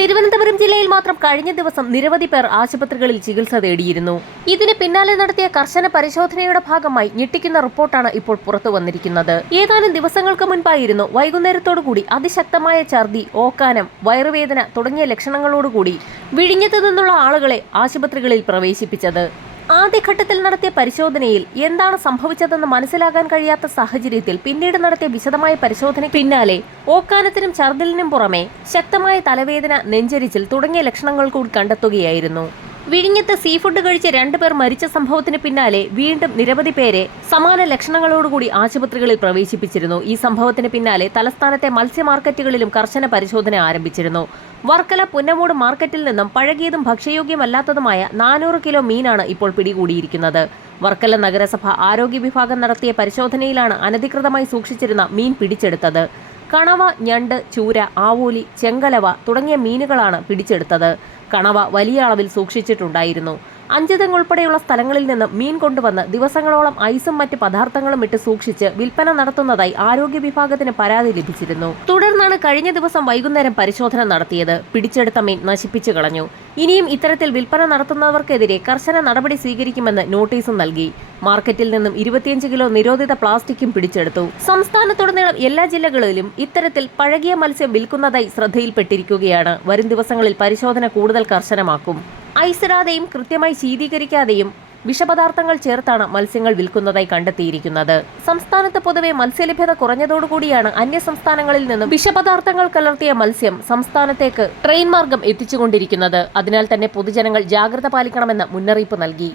തിരുവനന്തപുരം ജില്ലയിൽ മാത്രം കഴിഞ്ഞ ദിവസം നിരവധി പേർ ആശുപത്രികളിൽ ചികിത്സ തേടിയിരുന്നു. ഇതിന് പിന്നാലെ നടത്തിയ കർശന പരിശോധനയുടെ ഭാഗമായി ഞെട്ടിക്കുന്ന റിപ്പോർട്ടാണ് ഇപ്പോൾ പുറത്തു വന്നിരിക്കുന്നത്. ഏതാനും ദിവസങ്ങൾക്ക് മുൻപായിരുന്നു വൈകുന്നേരത്തോടുകൂടി അതിശക്തമായ ഛർദി, ഓക്കാനം, വയറുവേദന തുടങ്ങിയ ലക്ഷണങ്ങളോടുകൂടി വിഴിഞ്ഞത്ത് നിന്നുള്ള ആളുകളെ ആശുപത്രികളിൽ പ്രവേശിപ്പിച്ചത്. ആദ്യഘട്ടത്തിൽ നടത്തിയ പരിശോധനയിൽ എന്താണ് സംഭവിച്ചതെന്ന് മനസ്സിലാക്കാൻ കഴിയാത്ത സാഹചര്യത്തിൽ പിന്നീട് നടത്തിയ വിശദമായ പരിശോധനയ്ക്ക് പിന്നാലെ ഓക്കാനത്തിനും ഛർദിലിനും പുറമെ ശക്തമായ തലവേദന, നെഞ്ചരിച്ചിൽ തുടങ്ങിയ ലക്ഷണങ്ങൾ കൂടി കണ്ടെത്തുകയായിരുന്നു. വിഴിഞ്ഞത്ത് സീ ഫുഡ് കഴിച്ച് 2 പേർ മരിച്ച സംഭവത്തിന് പിന്നാലെ വീണ്ടും നിരവധി പേരെ സമാന ലക്ഷണങ്ങളോടുകൂടി ആശുപത്രികളിൽ പ്രവേശിപ്പിച്ചിരുന്നു. ഈ സംഭവത്തിന് പിന്നാലെ തലസ്ഥാനത്തെ മത്സ്യ മാർക്കറ്റുകളിലും കർശന പരിശോധന ആരംഭിച്ചിരുന്നു. വർക്കല പുന്നമൂട് മാർക്കറ്റിൽ നിന്നും പഴകിയതും ഭക്ഷ്യയോഗ്യമല്ലാത്തതുമായ 400 കിലോ മീനാണ് ഇപ്പോൾ പിടികൂടിയിരിക്കുന്നത്. വർക്കല നഗരസഭ ആരോഗ്യ വിഭാഗം നടത്തിയ പരിശോധനയിലാണ് അനധികൃതമായി സൂക്ഷിച്ചിരുന്ന മീൻ പിടിച്ചെടുത്തത്. കണവ, ഞണ്ട്, ചൂര, ആവോലി, ചെങ്കലവ തുടങ്ങിയ മീനുകളാണ് പിടിച്ചെടുത്തത്. കണവ വലിയ അളവിൽ സൂക്ഷിച്ചിട്ടുണ്ടായിരുന്നു. 5 തെങ്ങ് ഉൾപ്പെടെയുള്ള സ്ഥലങ്ങളിൽ നിന്ന് മീൻ കൊണ്ടുവന്ന് ദിവസങ്ങളോളം ഐസും മറ്റ് പദാർത്ഥങ്ങളും ഇട്ട് സൂക്ഷിച്ച് വിൽപ്പന നടത്തുന്നതായി ആരോഗ്യ വിഭാഗത്തിന് പരാതി ലഭിച്ചിരുന്നു. തുടർന്നാണ് കഴിഞ്ഞ ദിവസം വൈകുന്നേരം പരിശോധന നടത്തിയത്. പിടിച്ചെടുത്ത മീൻ നശിപ്പിച്ചു കളഞ്ഞു. ഇനിയും ഇത്തരത്തിൽ വിൽപ്പന നടത്തുന്നവർക്കെതിരെ കർശന നടപടി സ്വീകരിക്കുമെന്ന് നോട്ടീസും നൽകി. മാർക്കറ്റിൽ നിന്നും 25 കിലോ നിരോധിത പ്ലാസ്റ്റിക്കും പിടിച്ചെടുത്തു. സംസ്ഥാനത്തുടനീളം എല്ലാ ജില്ലകളിലും ഇത്തരത്തിൽ പഴകിയ മത്സ്യം വിൽക്കുന്നതായി ശ്രദ്ധയിൽപ്പെട്ടിരിക്കുകയാണ്. വരും ദിവസങ്ങളിൽ പരിശോധന കൂടുതൽ കർശനമാക്കും. ഐസിടാതെയും കൃത്യമായി ശീതീകരിക്കാതെയും വിഷപദാർത്ഥങ്ങൾ ചേർത്താണ് മത്സ്യങ്ങൾ വിൽക്കുന്നതായി കണ്ടെത്തിയിരിക്കുന്നത്. സംസ്ഥാനത്ത് പൊതുവെ മത്സ്യലഭ്യത കുറഞ്ഞതോടുകൂടിയാണ് അന്യസംസ്ഥാനങ്ങളിൽ നിന്നും വിഷപദാർത്ഥങ്ങൾ കലർത്തിയ മത്സ്യം സംസ്ഥാനത്തേക്ക് ട്രെയിൻ മാർഗം എത്തിച്ചുകൊണ്ടിരിക്കുന്നത്. അതിനാൽ തന്നെ പൊതുജനങ്ങൾ ജാഗ്രത പാലിക്കണമെന്ന് മുന്നറിയിപ്പ് നൽകി.